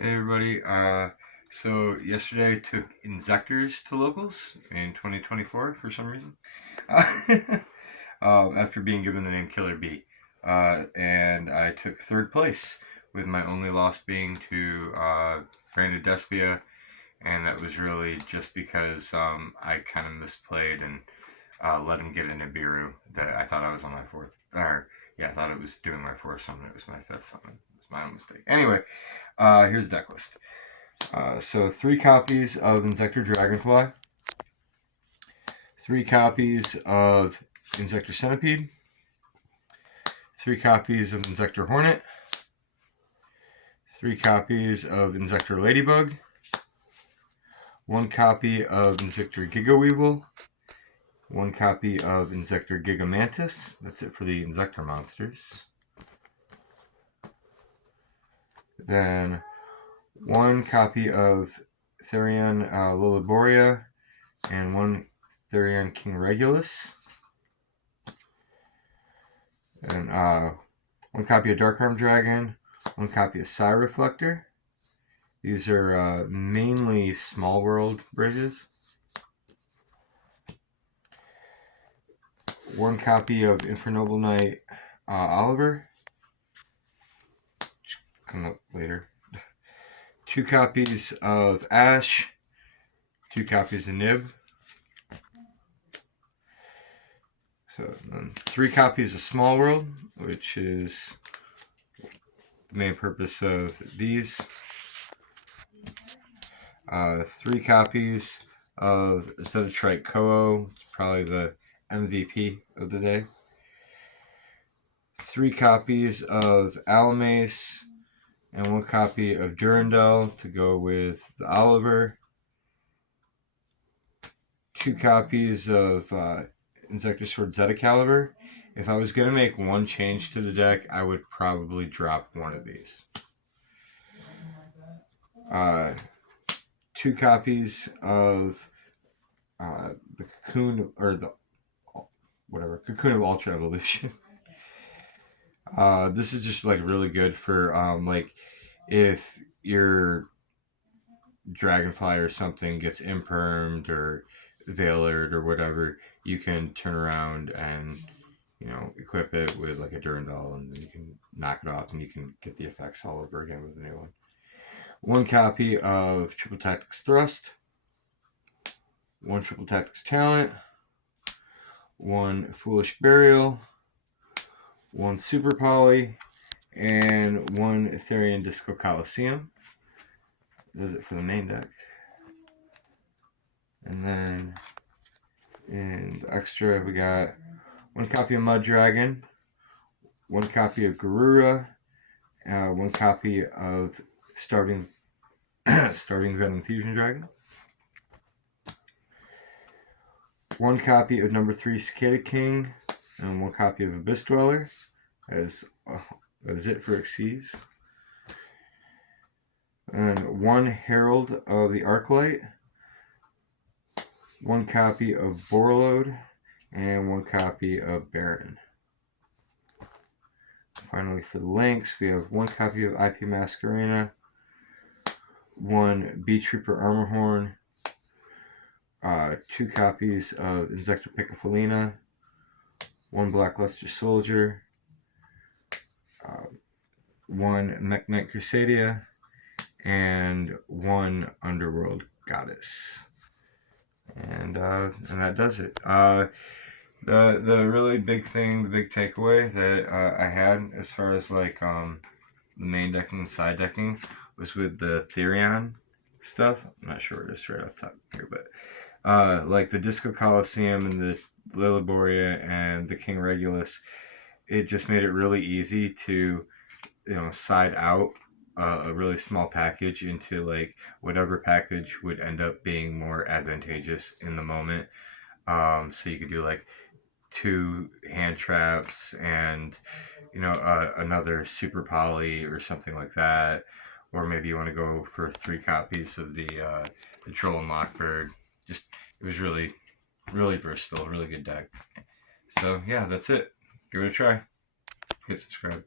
Hey everybody. So yesterday I took Inzektors to locals in 2024 for some reason. After being given the name Killer Bee. And I took third place, with my only loss being to Brandon Despia, and that was really just because I kind of misplayed and let him get a Nibiru that I thought I was on my fourth. Or, yeah, I thought it was doing my fourth summon. It was my fifth summon. It was my own mistake. Anyway, here's the deck list. So 3 copies of Inzektor Dragonfly, 3 copies of Inzektor Centipede, 3 copies of Inzektor Hornet, 3 copies of Inzektor Ladybug, 1 copy of Inzektor Gigaweevil, 1 copy of Inzektor Gigamantis. That's it for the Inzektor monsters. Then 1 copy of Therion Liliboria and 1 Therion King Regulus. And 1 copy of Dark Arm Dragon, 1 copy of Psy Reflector. These are mainly small world bridges. 1 copy of Infernoble Knight Oliver. Coming up later. 2 copies of Ash. 2 copies of Nib. So then 3 copies of Small World, which is the main purpose of these. 3 copies of Zetatrite Ko-Oh, probably the MVP of the day. 3 copies of Alamace, and 1 copy of Durandal to go with the Oliver. 2 copies of Inzektor Sword Zetacaliber. If I was going to make one change to the deck, I would probably drop one of these. 2 copies of the Cocoon, or the Cocoon of Ultra Evolution. This is just like really good for like if your Dragonfly or something gets impermed or veilered or whatever, you can turn around and equip it with like a Durandal, and then you can knock it off and you can get the effects all over again with a new one. 1 copy of Triple Tactics Thrust, 1 Triple Tactics Talent, 1 Foolish Burial, 1 Super Poly, and 1 Ethereum Disco Coliseum. Does it for the main deck. And then in the extra, we got 1 copy of Mud Dragon, 1 copy of Garura, 1 copy of Starving Venom Fusion Dragon, 1 copy of number 3 Cicada King, and 1 copy of Abyss Dweller. That is it for Xyz. And 1 Herald of the Arclight, 1 copy of Borreload, and 1 copy of Baron. Finally, for the links, we have 1 copy of IP Masquerena, 1 Beach Reaper Armorhorn, 2 copies of Inzektor Picafolina, 1 Blackluster Soldier, 1 Mech Knight Crusadia, and 1 Underworld Goddess. And that does it. The really big thing, the big takeaway that I had as far as like the main decking and side decking was with the Therion stuff. I'm not sure it is right off the top here, but like the Disco Coliseum and the Liliboria and the King Regulus, it just made it really easy to side out a really small package into like whatever package would end up being more advantageous in the moment. So you could do like 2 hand traps and another super poly or something like that, or maybe you want to go for 3 copies of the Troll and Lockbird. Just it was really versatile, really good deck. So yeah, that's it. Give it a try. Hit subscribe.